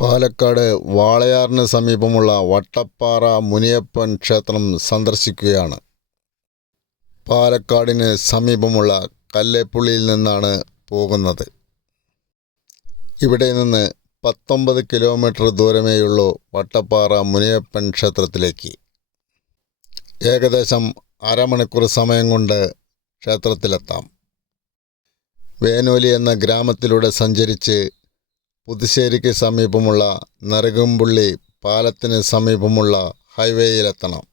പാലക്കാട് വാളയാറിന് സമീപമുള്ള വട്ടപ്പാറ മുനിയപ്പൻ ക്ഷേത്രം സന്ദർശിക്കുകയാണ്. പാലക്കാടിന് സമീപമുള്ള കല്ലേപ്പുള്ളിയിൽ നിന്നാണ് പോകുന്നത്. ഇവിടെ നിന്ന് 19 കിലോമീറ്റർ ദൂരമേയുള്ളൂ വട്ടപ്പാറ മുനിയപ്പൻ ക്ഷേത്രത്തിലേക്ക്. ഏകദേശം അരമണിക്കൂർ സമയം കൊണ്ട് ക്ഷേത്രത്തിലെത്താം. വേനോലി എന്ന ഗ്രാമത്തിലൂടെ സഞ്ചരിച്ച് പുതുശ്ശേരിക്ക് സമീപമുള്ള നരകമ്പുള്ളി പാലത്തിന് സമീപമുള്ള ഹൈവേയിലെത്തണം.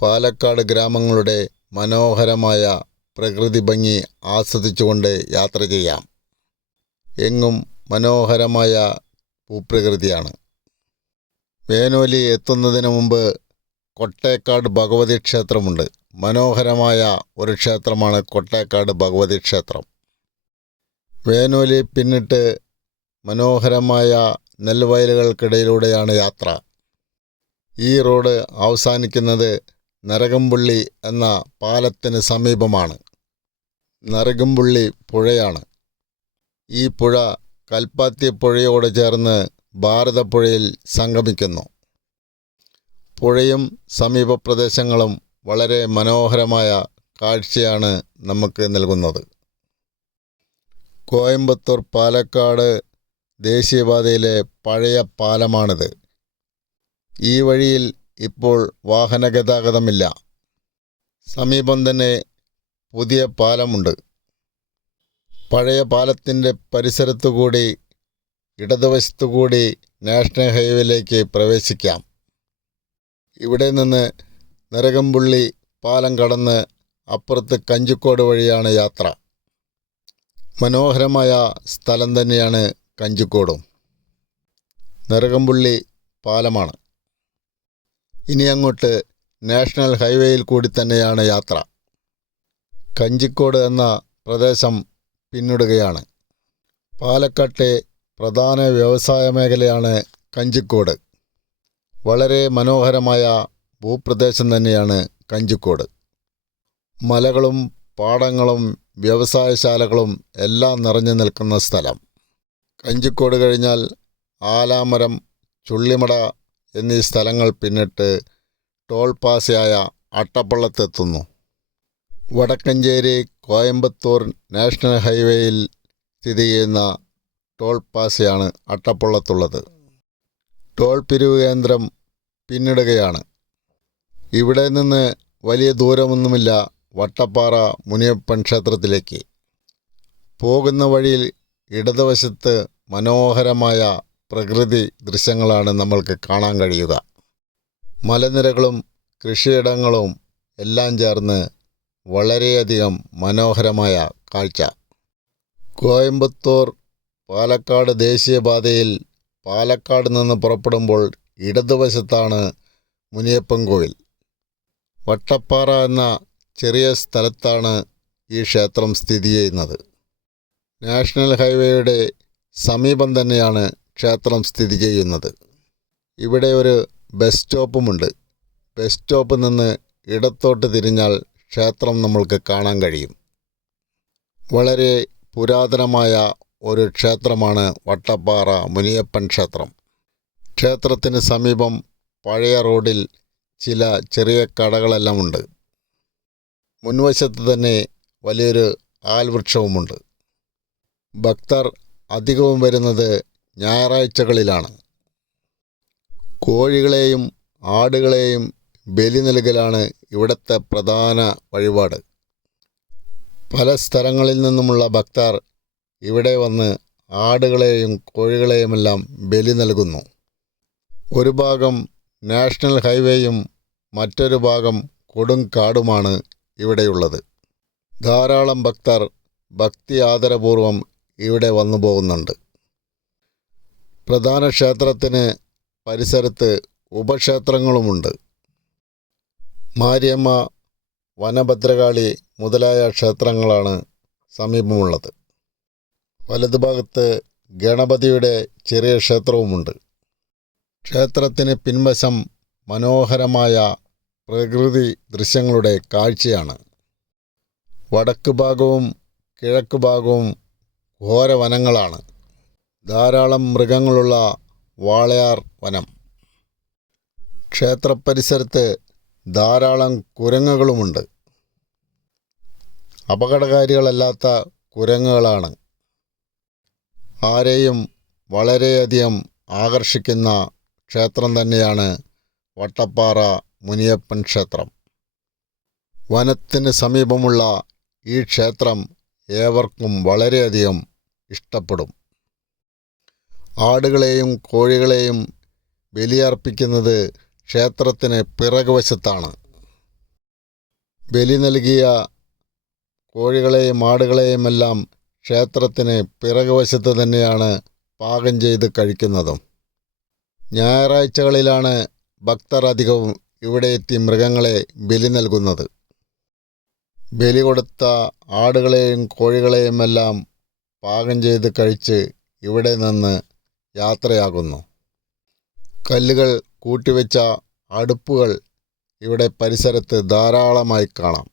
പാലക്കാട് ഗ്രാമങ്ങളുടെ മനോഹരമായ പ്രകൃതി ഭംഗി ആസ്വദിച്ചുകൊണ്ട് യാത്ര ചെയ്യാം. എങ്ങും മനോഹരമായ ഭൂപ്രകൃതിയാണ്. വേനോലി എത്തുന്നതിന് മുമ്പ് കൊട്ടേക്കാട് ഭഗവതി ക്ഷേത്രമുണ്ട്. മനോഹരമായ ഒരു ക്ഷേത്രമാണ് കൊട്ടേക്കാട് ഭഗവതി ക്ഷേത്രം. വേനോലി പിന്നിട്ട് മനോഹരമായ നെൽവയലുകൾക്കിടയിലൂടെയാണ് യാത്ര. ഈ റോഡ് അവസാനിക്കുന്നത് നരകമ്പുള്ളി എന്ന പാലത്തിന് സമീപമാണ്. നരകമ്പുള്ളി പുഴയാണ്. ഈ പുഴ കൽപ്പാത്തി പുഴയോട് ചേർന്ന് ഭാരതപ്പുഴയിൽ സംഗമിക്കുന്നു. പുഴയും സമീപ പ്രദേശങ്ങളും വളരെ മനോഹരമായ കാഴ്ചയാണ് നമുക്ക് നൽകുന്നത്. കോയമ്പത്തൂർ പാലക്കാട് ദേശീയപാതയിലെ പഴയ പാലമാണിത്. ഈ വഴിയിൽ ഇപ്പോൾ വാഹന ഗതാഗതമില്ല. സമീപം തന്നെ പുതിയ പാലമുണ്ട്. പഴയ പാലത്തിൻ്റെ പരിസരത്തുകൂടി ഇടതുവശത്തുകൂടി നാഷണൽ ഹൈവേയിലേക്ക് പ്രവേശിക്കാം. ഇവിടെ നിന്ന് നരകമ്പുള്ളി പാലം കടന്ന് അപ്പുറത്ത് കഞ്ചിക്കോട് വഴിയാണ് യാത്ര. മനോഹരമായ സ്ഥലം തന്നെയാണ് കഞ്ചിക്കോടും. നരകമ്പുള്ളി പാലമാണ്. ഇനി അങ്ങോട്ട് നാഷണൽ ഹൈവേയിൽ കൂടി തന്നെയാണ് യാത്ര. കഞ്ചിക്കോട് എന്ന പ്രദേശം പിന്നിടുകയാണ്. പാലക്കാട്ടെ പ്രധാന വ്യവസായ മേഖലയാണ് കഞ്ചിക്കോട്. വളരെ മനോഹരമായ ഭൂപ്രദേശം തന്നെയാണ് കഞ്ചിക്കോട്. മലകളും പാടങ്ങളും വ്യവസായശാലകളും എല്ലാം നിറഞ്ഞു നിൽക്കുന്ന സ്ഥലം. കഞ്ചിക്കോട് കഴിഞ്ഞാൽ ആലാമരം, ചുള്ളിമട എന്നീ സ്ഥലങ്ങൾ പിന്നിട്ട് ടോൾ പാസയായ അട്ടപ്പള്ളത്തെത്തുന്നു. വടക്കഞ്ചേരി കോയമ്പത്തൂർ നാഷണൽ ഹൈവേയിൽ സ്ഥിതി ചെയ്യുന്ന ടോൾ പാസയാണ് അട്ടപ്പള്ളത്തുള്ളത്. ടോൾ പിരിവ് കേന്ദ്രം പിന്നിടുകയാണ്. ഇവിടെ നിന്ന് വലിയ ദൂരമൊന്നുമില്ല വട്ടപ്പാറ മുനിയപ്പൻ ക്ഷേത്രത്തിലേക്ക്. പോകുന്ന വഴിയിൽ ഇടതുവശത്ത് മനോഹരമായ പ്രകൃതി ദൃശ്യങ്ങളാണ് നമ്മൾക്ക് കാണാൻ കഴിയുക. മലനിരകളും കൃഷിയിടങ്ങളും എല്ലാം ചേർന്ന് വളരെയധികം മനോഹരമായ കാഴ്ച. കോയമ്പത്തൂർ പാലക്കാട് ദേശീയപാതയിൽ പാലക്കാട് നിന്ന് പുറപ്പെടുമ്പോൾ ഇടതുവശത്താണ് മുനിയപ്പൻ കോവിൽ. വട്ടപ്പാറ എന്ന ചെറിയ സ്ഥലത്താണ് ഈ ക്ഷേത്രം സ്ഥിതി ചെയ്യുന്നത്. നാഷണൽ ഹൈവേയുടെ സമീപം തന്നെയാണ് ക്ഷേത്രം സ്ഥിതി ചെയ്യുന്നത്. ഇവിടെ ഒരു ബസ് സ്റ്റോപ്പുമുണ്ട്. ബസ് സ്റ്റോപ്പിൽ നിന്ന് ഇടത്തോട്ട് തിരിഞ്ഞാൽ ക്ഷേത്രം നമ്മൾക്ക് കാണാൻ കഴിയും. വളരെ പുരാതനമായ ഒരു ക്ഷേത്രമാണ് വട്ടപ്പാറ മുനിയപ്പൻ ക്ഷേത്രം. ക്ഷേത്രത്തിന് സമീപം പഴയ റോഡിൽ ചില ചെറിയ കടകളെല്ലാം ഉണ്ട്. മുൻവശത്ത് തന്നെ വലിയൊരു ആൽവൃക്ഷവുമുണ്ട്. ഭക്തർ അധികവും വരുന്നത് ഞായറാഴ്ചകളിലാണ്. കോഴികളെയും ആടുകളെയും ബലി നൽകലാണ് ഇവിടുത്തെ പ്രധാന വഴിപാട്. പല സ്ഥലങ്ങളിൽ നിന്നുമുള്ള ഭക്തർ ഇവിടെ വന്ന് ആടുകളെയും കോഴികളെയുമെല്ലാം ബലി നൽകുന്നു. ഒരു ഭാഗം നാഷണൽ ഹൈവേയും മറ്റൊരു ഭാഗം കൊടും കാടുമാണ് ഇവിടെയുള്ളത്. ധാരാളം ഭക്തർ ഭക്തി ആദരപൂർവം ഇവിടെ വന്നു പോകുന്നുണ്ട്. പ്രധാന ക്ഷേത്രത്തിന് പരിസരത്ത് ഉപക്ഷേത്രങ്ങളുമുണ്ട്. മാരിയമ്മ, വനഭദ്രകാളി മുതലായ ക്ഷേത്രങ്ങളാണ് സമീപമുള്ളത്. വലതുഭാഗത്ത് ഗണപതിയുടെ ചെറിയ ക്ഷേത്രവുമുണ്ട്. ക്ഷേത്രത്തിന് പിൻവശം മനോഹരമായ പ്രകൃതി ദൃശ്യങ്ങളുടെ കാഴ്ചയാണ്. വടക്ക് ഭാഗവും കിഴക്ക് ഭാഗവും ഘോരവനങ്ങളാണ്. ധാരാളം മൃഗങ്ങളുള്ള വാളയാർ വനം. ക്ഷേത്രപരിസരത്ത് ധാരാളം കുരങ്ങുകളുമുണ്ട്. അപകടകാരികളല്ലാത്ത കുരങ്ങുകളാണ്. ആരെയും വളരെയധികം ആകർഷിക്കുന്ന ക്ഷേത്രം തന്നെയാണ് വട്ടപ്പാറ മുനിയപ്പൻ ക്ഷേത്രം. വനത്തിന് സമീപമുള്ള ഈ ക്ഷേത്രം ഏവർക്കും വളരെയധികം ഇഷ്ടപ്പെടും. ആടുകളെയും കോഴികളെയും ബലിയർപ്പിക്കുന്നത് ക്ഷേത്രത്തിന് പിറകുവശത്താണ്. ബലി നൽകിയ കോഴികളെയും ആടുകളെയുമെല്ലാം ക്ഷേത്രത്തിന് പിറകുവശത്ത് തന്നെയാണ് പാകം ചെയ്ത് കഴിക്കുന്നതും. ഞായറാഴ്ചകളിലാണ് ഭക്തർ അധികവും ഇവിടെ എത്തി മൃഗങ്ങളെ ബലി നൽകുന്നത്. ബലി കൊടുത്ത ആടുകളെയും കോഴികളെയുമെല്ലാം പാകം ചെയ്ത് കഴിച്ച് ഇവിടെ നിന്ന് യാത്രയാകുന്നു. കല്ലുകൾ കൂട്ടിവെച്ച അടുപ്പുകൾ ഇവിടെ പരിസരത്ത് ധാരാളമായി കാണാം.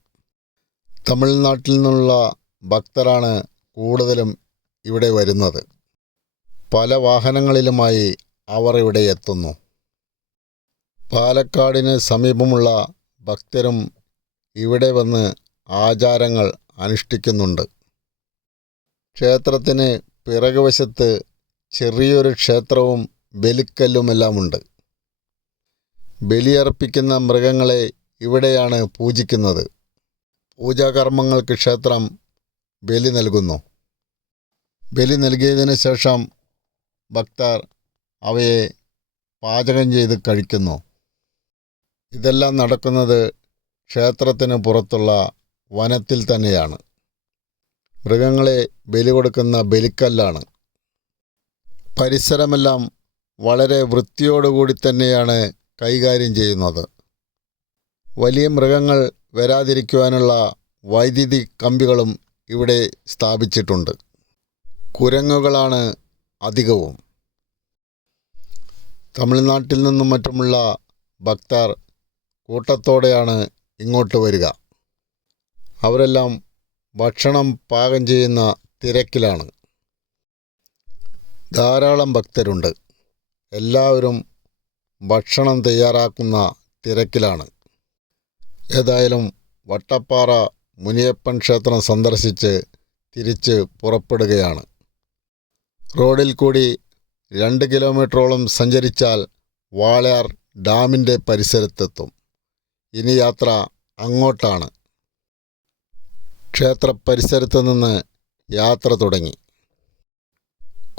തമിഴ്നാട്ടിൽ നിന്നുള്ള ഭക്തരാണ് കൂടുതലും ഇവിടെ വരുന്നത്. പല വാഹനങ്ങളിലുമായി അവർ ഇവിടെ എത്തുന്നു. പാലക്കാടിന് സമീപമുള്ള ഭക്തരും ഇവിടെ വന്ന് ആചാരങ്ങൾ അനുഷ്ഠിക്കുന്നുണ്ട്. ക്ഷേത്രത്തിന് പിറകുവശത്ത് ചെറിയൊരു ക്ഷേത്രവും ബലിക്കല്ലുമെല്ലാമുണ്ട്. ബലിയർപ്പിക്കുന്ന മൃഗങ്ങളെ ഇവിടെയാണ് പൂജിക്കുന്നത്. പൂജാകർമ്മങ്ങൾക്ക് ക്ഷേത്രം ബലി നൽകുന്നു. ബലി നൽകിയതിന് ശേഷം ഭക്തർ അവയെ പാചകം ചെയ്ത് കഴിക്കുന്നു. ഇതെല്ലാം നടക്കുന്നത് ക്ഷേത്രത്തിന് പുറത്തുള്ള വനത്തിൽ തന്നെയാണ്. മൃഗങ്ങളെ ബലി കൊടുക്കുന്ന ബലിക്കല്ലാണ്. പരിസരമെല്ലാം വളരെ വൃത്തിയോടുകൂടി തന്നെയാണ് കൈകാര്യം ചെയ്യുന്നത്. വലിയ മൃഗങ്ങൾ വരാതിരിക്കുവാനുള്ള വൈദ്യുതി കമ്പികളും ഇവിടെ സ്ഥാപിച്ചിട്ടുണ്ട്. കുരങ്ങുകളാണ് അധികവും. തമിഴ്നാട്ടിൽ നിന്നും മറ്റുമുള്ള ഭക്തർ കൂട്ടത്തോടെയാണ് ഇങ്ങോട്ട് വരിക. അവരെല്ലാം ഭക്ഷണം പാകം ചെയ്യുന്ന തിരക്കിലാണ്. ധാരാളം ഭക്തരുണ്ട്. എല്ലാവരും ഭക്ഷണം തയ്യാറാക്കുന്ന തിരക്കിലാണ്. ഏതായാലും വട്ടപ്പാറ മുനിയപ്പൻ ക്ഷേത്രം സന്ദർശിച്ച് തിരിച്ച് പുറപ്പെടുകയാണ്. റോഡിൽ കൂടി 2 കിലോമീറ്ററോളം സഞ്ചരിച്ചാൽ വാളയാർ ഡാമിൻ്റെ പരിസരത്തെത്തും. ഇനി യാത്ര അങ്ങോട്ടാണ്. ക്ഷേത്ര പരിസരത്ത് നിന്ന് യാത്ര തുടങ്ങി.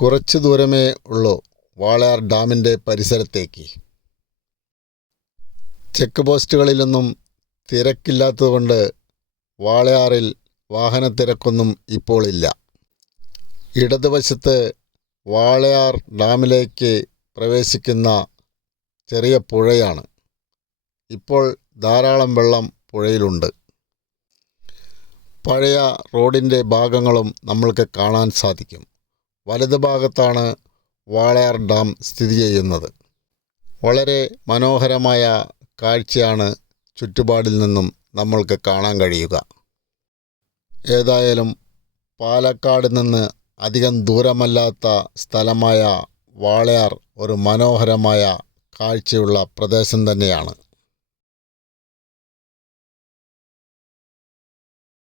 കുറച്ച് ദൂരമേ ഉള്ളൂ വാളയാർ ഡാമിൻ്റെ പരിസരത്തേക്ക്. ചെക്ക് പോസ്റ്റുകളിലൊന്നും തിരക്കില്ലാത്തതുകൊണ്ട് വാളയാറിൽ വാഹനത്തിരക്കൊന്നും ഇപ്പോൾ ഇല്ല. ഇടതുവശത്ത് വാളയാർ ഡാമിലേക്ക് പ്രവേശിക്കുന്ന ചെറിയ പുഴയാണ്. ഇപ്പോൾ ധാരാളം വെള്ളം പുഴയിലുണ്ട്. പഴയ റോഡിൻ്റെ ഭാഗങ്ങളും നമ്മൾക്ക് കാണാൻ സാധിക്കും. വലത് ഭാഗത്താണ് വാളയാർ ഡാം സ്ഥിതി ചെയ്യുന്നത്. വളരെ മനോഹരമായ കാഴ്ചയാണ് ചുറ്റുപാടിൽ നിന്നും നമ്മൾക്ക് കാണാൻ കഴിയുക. ഏതായാലും പാലക്കാട് നിന്ന് അധികം ദൂരമല്ലാത്ത സ്ഥലമായ വാളയാർ ഒരു മനോഹരമായ കാഴ്ചയുള്ള പ്രദേശം തന്നെയാണ്.